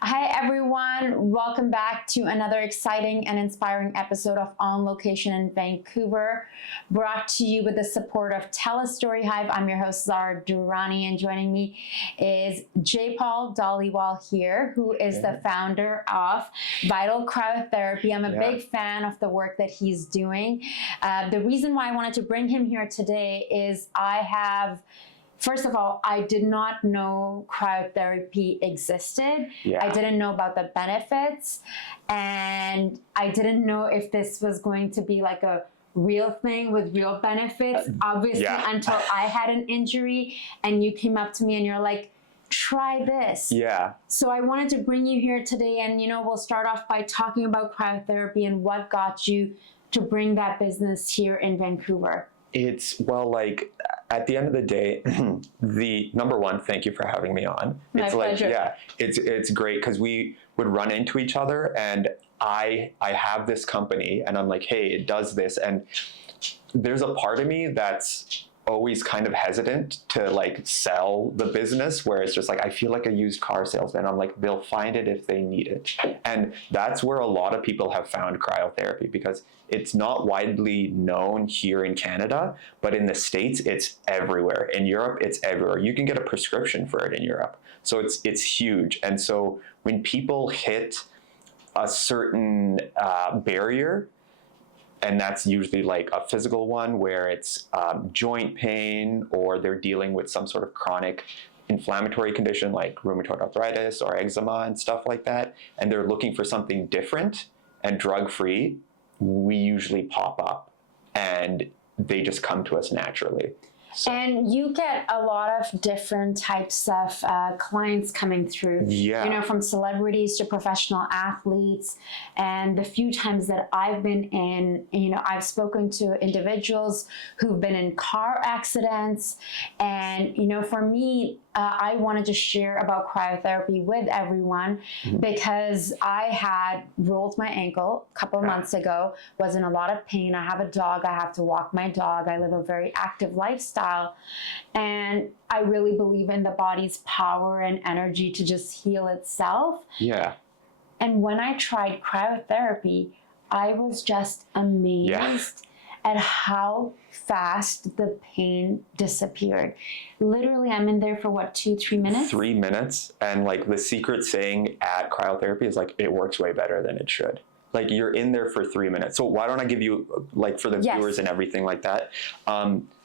Hi everyone, welcome back to another exciting and inspiring episode of On Location in Vancouver, brought to you with the support of Tell a Story Hive. I'm your host Zara Durrani, and joining me is Jaipaul Dhaliwal here, who is the founder of Vital Cryotherapy. I'm a big fan of the work that he's doing. The reason why I wanted to bring him here today is first of all, I did not know cryotherapy existed. I didn't know about the benefits, and I didn't know if this was going to be like a real thing with real benefits, obviously, until I had an injury and you came up to me and you're like, try this. So I wanted to bring you here today, and we'll start off by talking about cryotherapy and what got you to bring that business here in Vancouver. At the end of the day, the number one, thank you for having me on. My pleasure. It's great because we would run into each other, and I have this company and I'm like, hey, it does this. And there's a part of me that's always kind of hesitant to like sell the business, where it's just like, I feel like a used car salesman. I'm like, they'll find it if they need it. And that's where a lot of people have found cryotherapy, because it's not widely known here in Canada, but in the States, it's everywhere. In Europe, it's everywhere. You can get a prescription for it in Europe. So it's huge. And so when people hit a certain barrier, and that's usually like a physical one where it's joint pain, or they're dealing with some sort of chronic inflammatory condition like rheumatoid arthritis or eczema and stuff like that, and they're looking for something different and drug-free, we usually pop up and they just come to us naturally. So. And you get a lot of different types of clients coming through, from celebrities to professional athletes. And the few times that I've been in, I've spoken to individuals who've been in car accidents. And, for me, I wanted to share about cryotherapy with everyone because I had rolled my ankle a couple of months ago, was in a lot of pain. I have a dog. I have to walk my dog. I live a very active lifestyle. And I really believe in the body's power and energy to just heal itself. And when I tried cryotherapy, I was just amazed at how fast the pain disappeared. Literally, I'm in there for 2-3 minutes? 3 minutes. And like the secret saying at cryotherapy is like, it works way better than it should. Like you're in there for 3 minutes. So why don't I give you, like for the viewers and everything like that,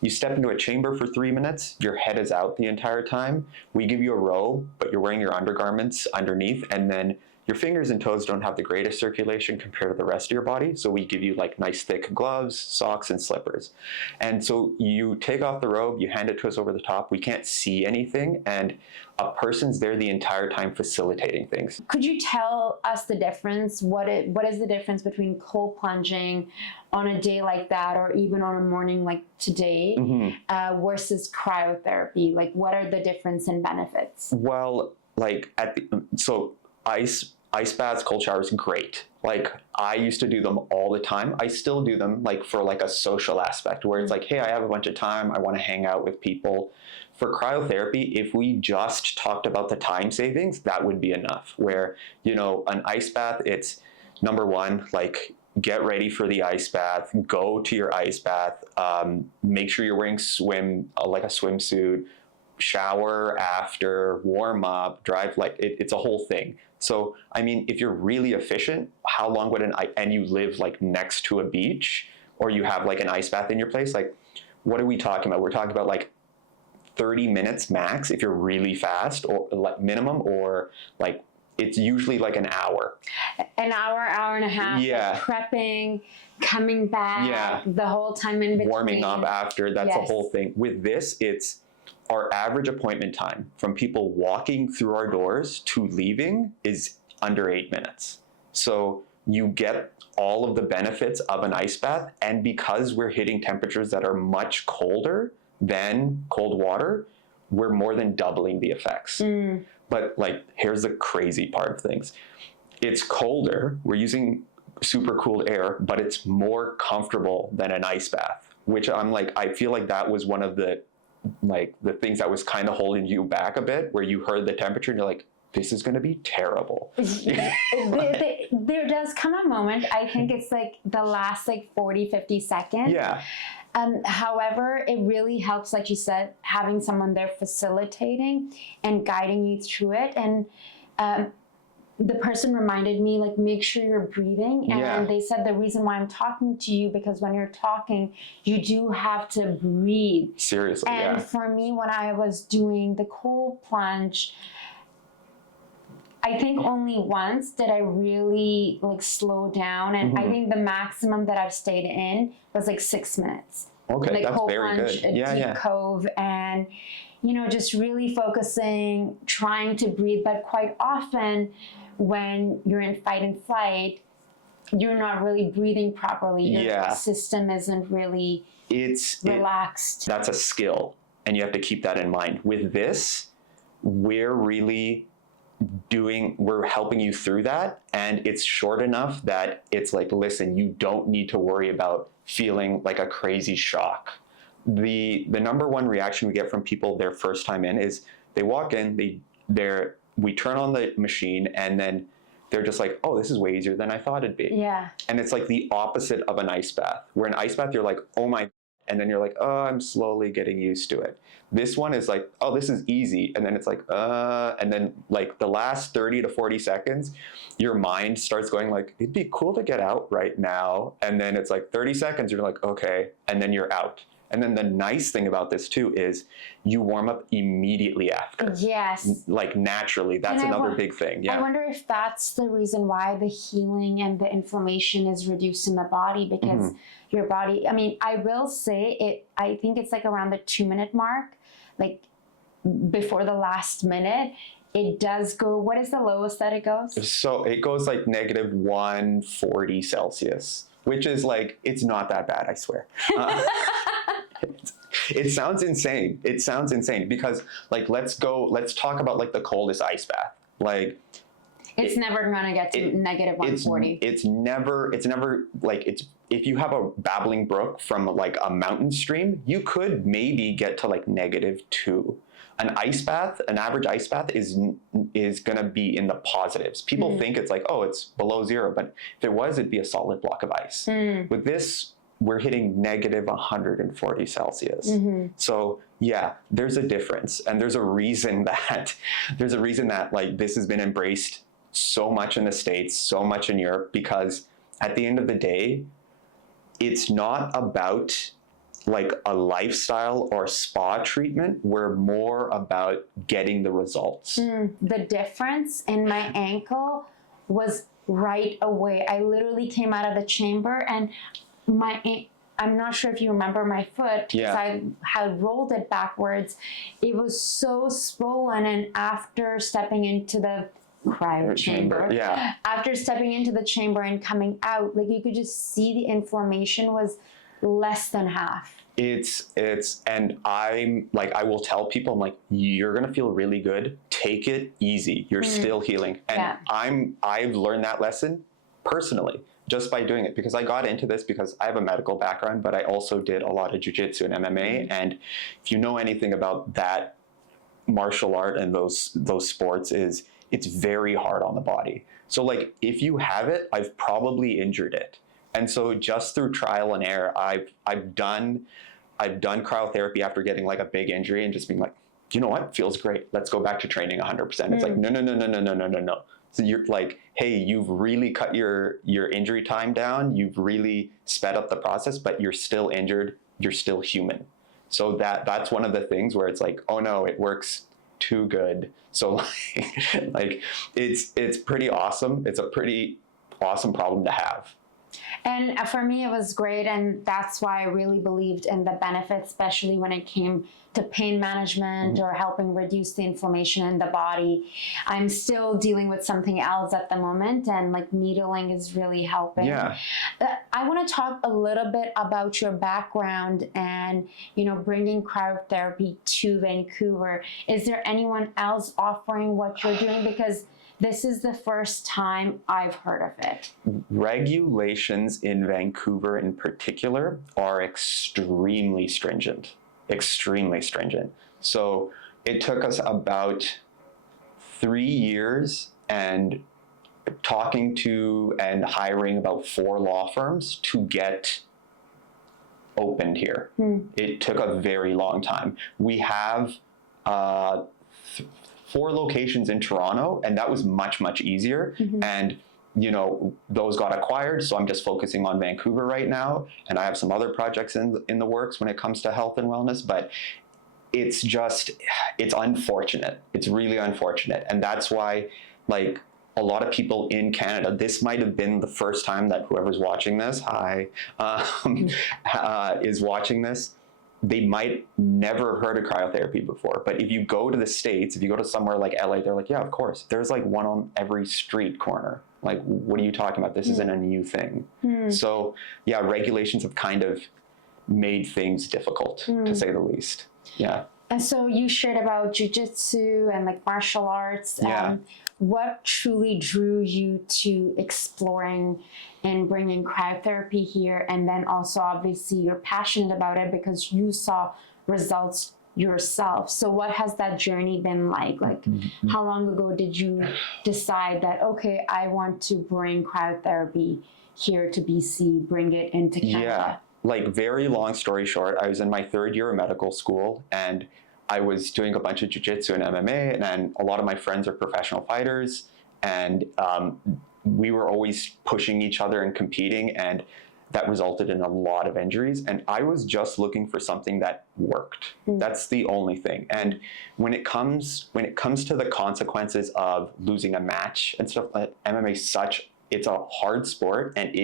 you step into a chamber for 3 minutes, your head is out the entire time. We give you a robe, but you're wearing your undergarments underneath, and then your fingers and toes don't have the greatest circulation compared to the rest of your body. So we give you like nice thick gloves, socks, and slippers. And so you take off the robe, you hand it to us over the top. We can't see anything, and a person's there the entire time facilitating things. Could you tell us the difference? What is the difference between cold plunging on a day like that, or even on a morning like today, versus cryotherapy? Like, what are the difference and benefits? Well, like ice baths, cold showers, great. Like I used to do them all the time. I still do them like for like a social aspect where it's like, hey, I have a bunch of time. I want to hang out with people. For cryotherapy, if we just talked about the time savings, that would be enough. Where, an ice bath, it's number one, like get ready for the ice bath, go to your ice bath, make sure you're wearing like a swimsuit, shower after, warm up, drive, like it's a whole thing. So, I mean, if you're really efficient, how long would and you live like next to a beach, or you have like an ice bath in your place, like what are we talking about? We're talking about like 30 minutes max if you're really fast, or like minimum, or like it's usually like an hour. An hour, hour and a half. Like prepping, coming back, the whole time in between. Warming up after, that's a whole thing. With this, it's our average appointment time from people walking through our doors to leaving is under 8 minutes. So you get all of the benefits of an ice bath, and because we're hitting temperatures that are much colder than cold water, we're more than doubling the effects. But like, here's the crazy part of things. It's colder, we're using super cooled air, but it's more comfortable than an ice bath, which I feel like that was one of the things that was kind of holding you back a bit, where you heard the temperature and you're like, this is going to be terrible. There does come a moment, I think it's like the last like 40, 50 seconds. Yeah. However, it really helps, like you said, having someone there facilitating and guiding you through it. And the person reminded me, like, make sure you're breathing. And they said the reason why I'm talking to you, because when you're talking, you do have to breathe. Seriously, And for me, when I was doing the cold plunge, I think only once did I really like slow down. And I think the maximum that I've stayed in was like 6 minutes. Okay, like that's cold very plunge, good. a deep cove, and just really focusing, trying to breathe. But quite often when you're in fight and flight, you're not really breathing properly. Your system isn't really relaxed. That's a skill, and you have to keep that in mind. With this, we're helping you through that, and it's short enough that it's like, listen, you don't need to worry about feeling like a crazy shock. The number one reaction we get from people their first time in is they walk in, we turn on the machine, and then they're just like, oh, this is way easier than I thought it'd be. Yeah. And it's like the opposite of an ice bath. Where an ice bath, you're like, oh my, and then you're like, oh, I'm slowly getting used to it. This one is like, oh, this is easy. And then it's like, and then like the last 30 to 40 seconds, your mind starts going like, it'd be cool to get out right now. And then it's like 30 seconds, you're like, okay. And then you're out. And then the nice thing about this too is you warm up immediately after. Yes. Like naturally. That's another big thing. Yeah. I wonder if that's the reason why the healing and the inflammation is reduced in the body, because your body, I mean, I will say I think it's like around the 2-minute mark, like before the last minute, it does go, what is the lowest that it goes? So it goes like negative 140 Celsius, which is like, it's not that bad, I swear. It sounds insane. It sounds insane because like, let's talk about like the coldest ice bath. Like it's never gonna get to negative 140. It's never like, if you have a babbling brook from like a mountain stream, you could maybe get to like -2. An ice bath, an average ice bath is gonna be in the positives. People think it's like, oh, it's below 0, but if it was, it'd be a solid block of ice. With this, we're hitting negative 140 Celsius. So yeah, there's a difference, and there's a reason that like this has been embraced so much in the States, so much in Europe, because at the end of the day, it's not about like a lifestyle or spa treatment. We're more about getting the results. The difference in my ankle was right away. I literally came out of the chamber and I'm not sure if you remember my foot, because I had rolled it backwards. It was so swollen, and after stepping into the cryo chamber. After stepping into the chamber and coming out, like you could just see the inflammation was less than half. And I'm like, I will tell people, I'm like, you're gonna feel really good. Take it easy. You're still healing. And I've learned that lesson personally just by doing it, because I got into this because I have a medical background, but I also did a lot of jiu-jitsu and MMA. And if you know anything about that martial art and those sports, it's very hard on the body. So like, if you have it, I've probably injured it. And so just through trial and error, I've done cryotherapy after getting like a big injury and just being like, you know what, feels great. Let's go back to training 100%. It's like, no. So you're like, hey, you've really cut your injury time down. You've really sped up the process, but you're still injured. You're still human. So that's one of the things where it's like, oh no, it works too good. So like it's pretty awesome. It's a pretty awesome problem to have. And for me, it was great. And that's why I really believed in the benefits, especially when it came to pain management or helping reduce the inflammation in the body. I'm still dealing with something else at the moment, and like needling is really helping. Yeah. I want to talk a little bit about your background and, bringing cryotherapy to Vancouver. Is there anyone else offering what you're doing? Because this is the first time I've heard of it. Regulations in Vancouver in particular are extremely stringent. So it took us about 3 years and talking to and hiring about 4 law firms to get opened here. It took a very long time. We have 4 locations in Toronto, and that was much, much easier. And those got acquired, so I'm just focusing on Vancouver right now, and I have some other projects in the works when it comes to health and wellness, but it's unfortunate. It's really unfortunate. And that's why, like, a lot of people in Canada, this might have been the first time that whoever's watching this, is watching this. They might never have heard of cryotherapy before. But if you go to the States, if you go to somewhere like LA, they're like, yeah, of course. There's like one on every street corner. Like, what are you talking about? This isn't a new thing. So yeah, regulations have kind of made things difficult, to say the least. Yeah. And so you shared about jujitsu and like martial arts. What truly drew you to exploring and bringing cryotherapy here? And then also, obviously, you're passionate about it because you saw results yourself. So what has that journey been like? Like, how long ago did you decide that, okay, I want to bring cryotherapy here to BC, bring it into Canada? Yeah, like, very long story short, I was in my 3rd year of medical school, and I was doing a bunch of jiu-jitsu and MMA, and then a lot of my friends are professional fighters, and we were always pushing each other and competing, and that resulted in a lot of injuries. And I was just looking for something that worked. That's the only thing. And when it comes to the consequences of losing a match and stuff, like MMA it's a hard sport, and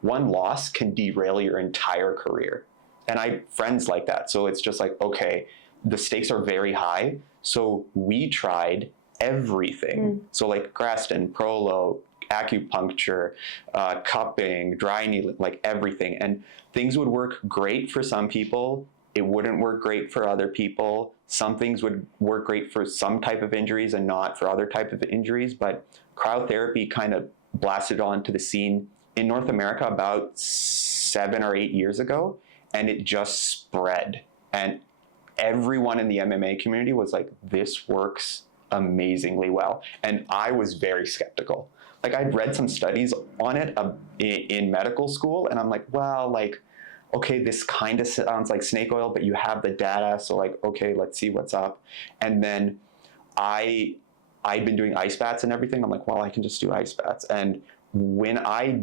one loss can derail your entire career. And I have friends like that, so it's just like, okay, the stakes are very high. So we tried everything. So like Graston, Prolo, acupuncture, cupping, dry needling, like everything. And things would work great for some people. It wouldn't work great for other people. Some things would work great for some type of injuries and not for other type of injuries. But cryotherapy kind of blasted onto the scene in North America about 7 or 8 years ago, and it just spread. And everyone in the MMA community was like, this works amazingly well. And I was very skeptical. Like, I'd read some studies on it in medical school, and I'm like, well, like, okay, this kind of sounds like snake oil, but you have the data, so like, okay, let's see what's up. And then I'd been doing ice baths and everything. I'm like, well, I can just do ice baths. And when I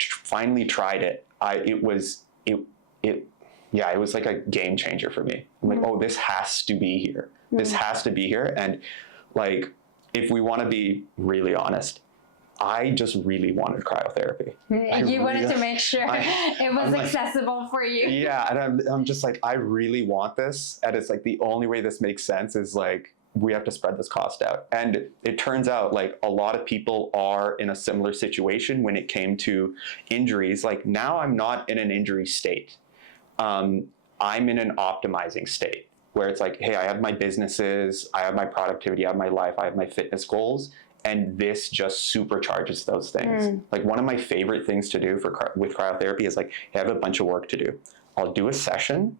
finally tried it, it was like a game changer for me. I'm like, oh, this has to be here. This has to be here. And like, if we want to be really honest, I just really wanted cryotherapy. You wanted to make sure it was accessible for you. Yeah, and I'm just like, I really want this. And it's like, the only way this makes sense is like, we have to spread this cost out. And it turns out like a lot of people are in a similar situation when it came to injuries. Like, now I'm not in an injury state. I'm in an optimizing state where it's like, hey, I have my businesses, I have my productivity, I have my life, I have my fitness goals, and this just supercharges those things. Like, one of my favorite things to do with cryotherapy is like, hey, I have a bunch of work to do. I'll do a session,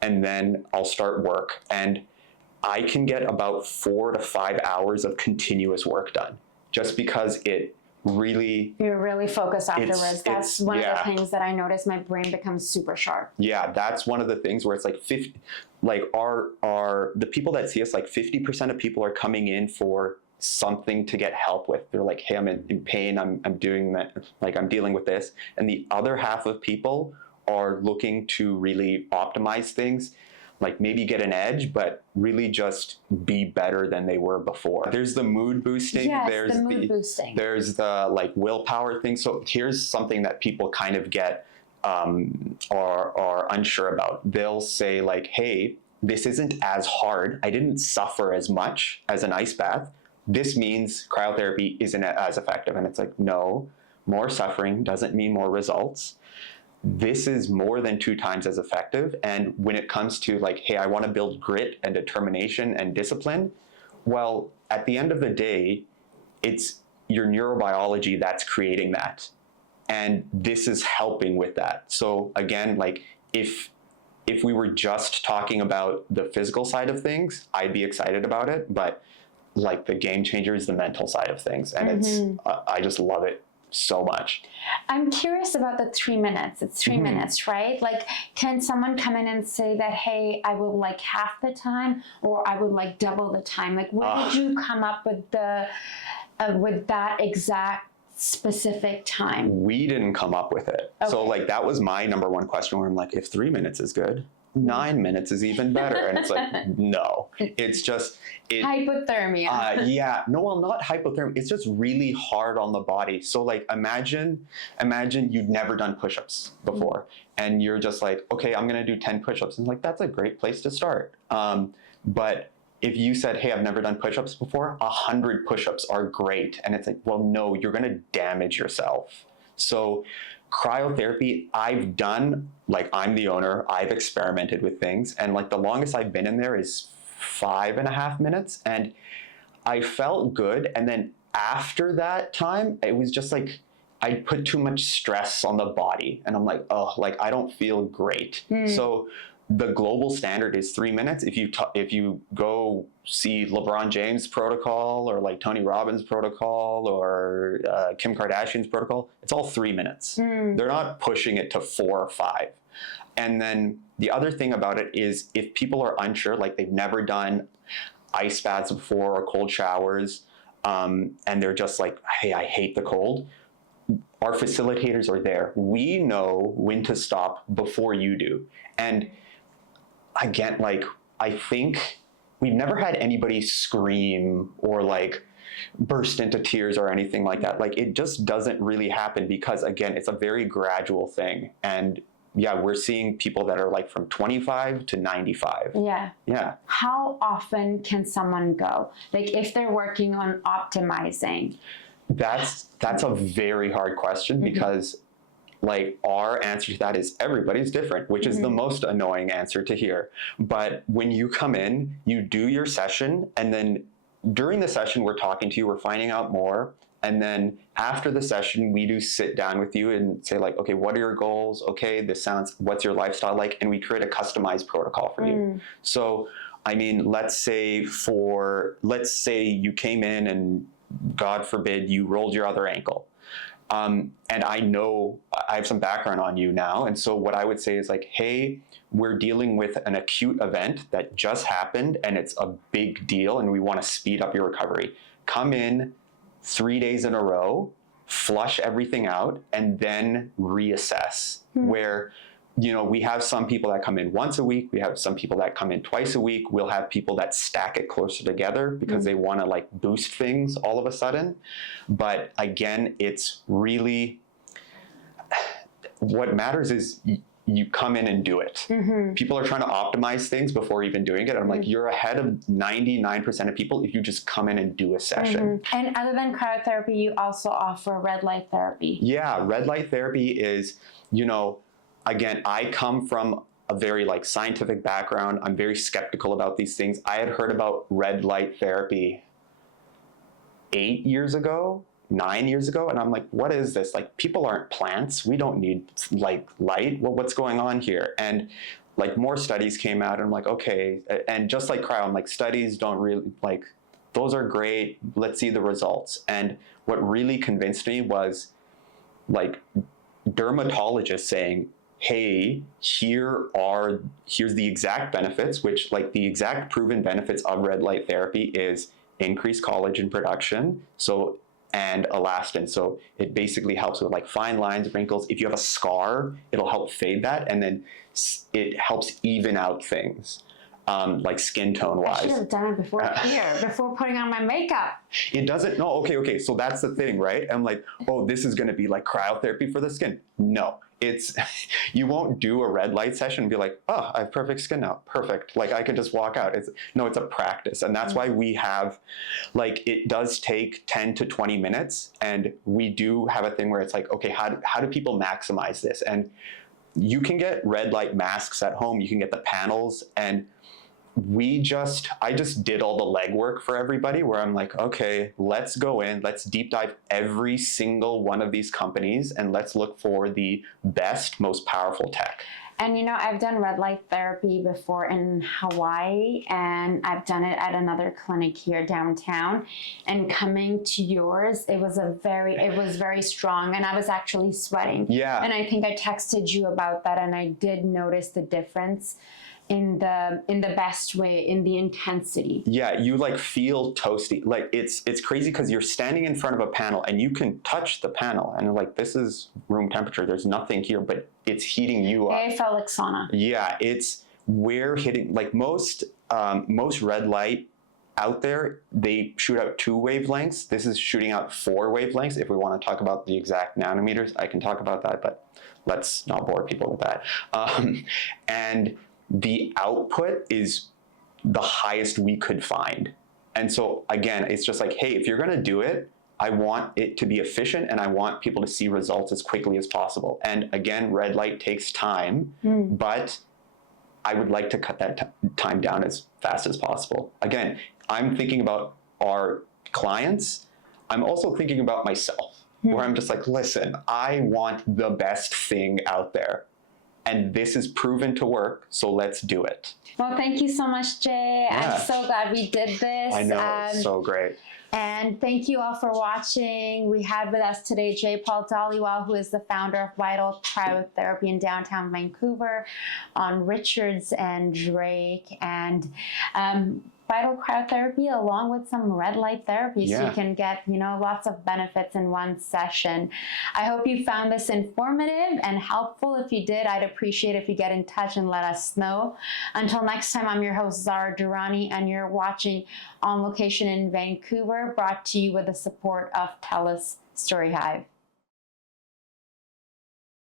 and then I'll start work, and I can get about 4 to 5 hours of continuous work done, just because you're really focused afterwards. That's one of the things that I notice. My brain becomes super sharp. Yeah, that's one of the things where it's like the people that see us, like 50% of people are coming in for something to get help with. They're like, hey, I'm in pain, I'm doing that, like, I'm dealing with this. And the other half of people are looking to really optimize things, like maybe get an edge, but really just be better than they were before. There's the mood boosting. Yes, there's the mood boosting. There's the like willpower thing. So here's something that people kind of get are unsure about. They'll say like, hey, this isn't as hard. I didn't suffer as much as an ice bath. This means cryotherapy isn't as effective. And it's like, no, more suffering doesn't mean more results. This is more than 2 times as effective. And when it comes to like, hey, I want to build grit and determination and discipline, well, at the end of the day, it's your neurobiology that's creating that. And this is helping with that. So again, like, if we were just talking about the physical side of things, I'd be excited about it. But like the game changer is the mental side of things. And it's, I just love it so much. I'm curious about the 3 minutes. It's 3 minutes, right? Like, can someone come in and say that, hey, I would like half the time, or I would like double the time? Like, where did you come up with with that exact specific time? We didn't come up with it. Okay. So like, that was my number one question, where I'm like, if 3 minutes is good, 9 minutes is even better. And it's like, no, it's just hypothermia. Yeah, no, well, not hypothermia. It's just really hard on the body. So like, imagine you'd never done push-ups before, and you're just like, okay, I'm gonna do 10 push-ups, and like, that's a great place to start. But if you said, hey, I've never done push-ups before, 100 push-ups are great, and it's like, well, no, you're gonna damage yourself. So cryotherapy, I've done, like, I'm the owner, I've experimented with things, and like, the longest I've been in there is 5.5 minutes, and I felt good. And then after that time, it was just like, I put too much stress on the body, and I'm like, oh, like, I don't feel great. So the global standard is 3 minutes. If you go see LeBron James protocol, or like Tony Robbins protocol, or Kim Kardashian's protocol, it's all 3 minutes. They're not pushing it to 4 or 5. And then the other thing about it is, if people are unsure, like they've never done ice baths before or cold showers, and they're just like, hey, I hate the cold, our facilitators are there. We know when to stop before you do. And again, like, I think we've never had anybody scream or like burst into tears or anything like that. Like, it just doesn't really happen, because again, it's a very gradual thing. And yeah, we're seeing people that are like from 25 to 95. Yeah. How often can someone go? Like, if they're working on optimizing? That's a very hard question, because like, our answer to that is everybody's different, which is the most annoying answer to hear. But when you come in, you do your session, and then during the session, we're talking to you, we're finding out more. And then after the session, we do sit down with you and say like, okay, what are your goals? Okay, what's your lifestyle like? And we create a customized protocol for you. So, I mean, let's say you came in and, God forbid, you rolled your other ankle. And I know I have some background on you now. And so what I would say is like, hey, we're dealing with an acute event that just happened, and it's a big deal, and we want to speed up your recovery. Come in 3 days in a row, flush everything out, and then reassess. Where, you know, we have some people that come in once a week. We have some people that come in twice a week. We'll have people that stack it closer together because they want to like boost things all of a sudden. But again, it's really, what matters is you come in and do it. People are trying to optimize things before even doing it. I'm like, you're ahead of 99% of people if you just come in and do a session. And other than cryotherapy, you also offer red light therapy. Yeah, red light therapy is, you know, again, I come from a very like scientific background. I'm very skeptical about these things. I had heard about red light therapy 8 years ago, 9 years ago, and I'm like, what is this? Like, people aren't plants. We don't need like light. Well, what's going on here? And like, more studies came out, and I'm like, okay. And just like cryo, I'm like, studies don't really, like, those are great. Let's see the results. And what really convinced me was like dermatologists saying, hey, here's the exact benefits, which like the exact proven benefits of red light therapy is increased collagen production, and elastin. So it basically helps with like fine lines, wrinkles. If you have a scar, it'll help fade that, and then it helps even out things, like skin tone wise. I should have done it before before putting on my makeup. It doesn't, no, okay, so that's the thing, right? I'm like, oh, this is gonna be like cryotherapy for the skin. No, it's, you won't do a red light session and be like, oh, I have perfect skin now, perfect. Like, I can just walk out. It's a practice. And that's why we have, like, it does take 10 to 20 minutes. And we do have a thing where it's like, okay, how do people maximize this? And you can get red light masks at home. You can get the panels, and I just did all the legwork for everybody, where I'm like, okay, let's go in, let's deep dive every single one of these companies, and let's look for the best, most powerful tech. And I've done red light therapy before in Hawaii, and I've done it at another clinic here downtown. And coming to yours, it was very strong, and I was actually sweating. Yeah. And I think I texted you about that, and I did notice the difference in the best way, in the intensity. Yeah, you like feel toasty. Like it's crazy because you're standing in front of a panel and you can touch the panel and like, this is room temperature. There's nothing here, but it's heating you up. I felt like sauna. Yeah, we're hitting like most red light out there, they shoot out 2 wavelengths. This is shooting out 4 wavelengths. If we want to talk about the exact nanometers, I can talk about that, but let's not bore people with that. And the output is the highest we could find. And so again, it's just like, hey, if you're going to do it, I want it to be efficient and I want people to see results as quickly as possible. And again, red light takes time, but I would like to cut that time down as fast as possible. Again, I'm thinking about our clients. I'm also thinking about myself, where I'm just like, listen, I want the best thing out there. And this is proven to work, so let's do it. Well, thank you so much, Jay. Yeah. I'm so glad we did this. I know, it's so great. And thank you all for watching. We had with us today Jaipaul Dhaliwal, who is the founder of Vital Cryotherapy in downtown Vancouver on Richards and Drake. And Vital Cryotherapy along with some red light therapy, so you can get lots of benefits in one session. I hope you found this informative and helpful. If you did, I'd appreciate if you get in touch and let us know. Until next time, I'm your host Zara Durrani, and you're watching On Location in Vancouver, brought to you with the support of TELUS Story Hive.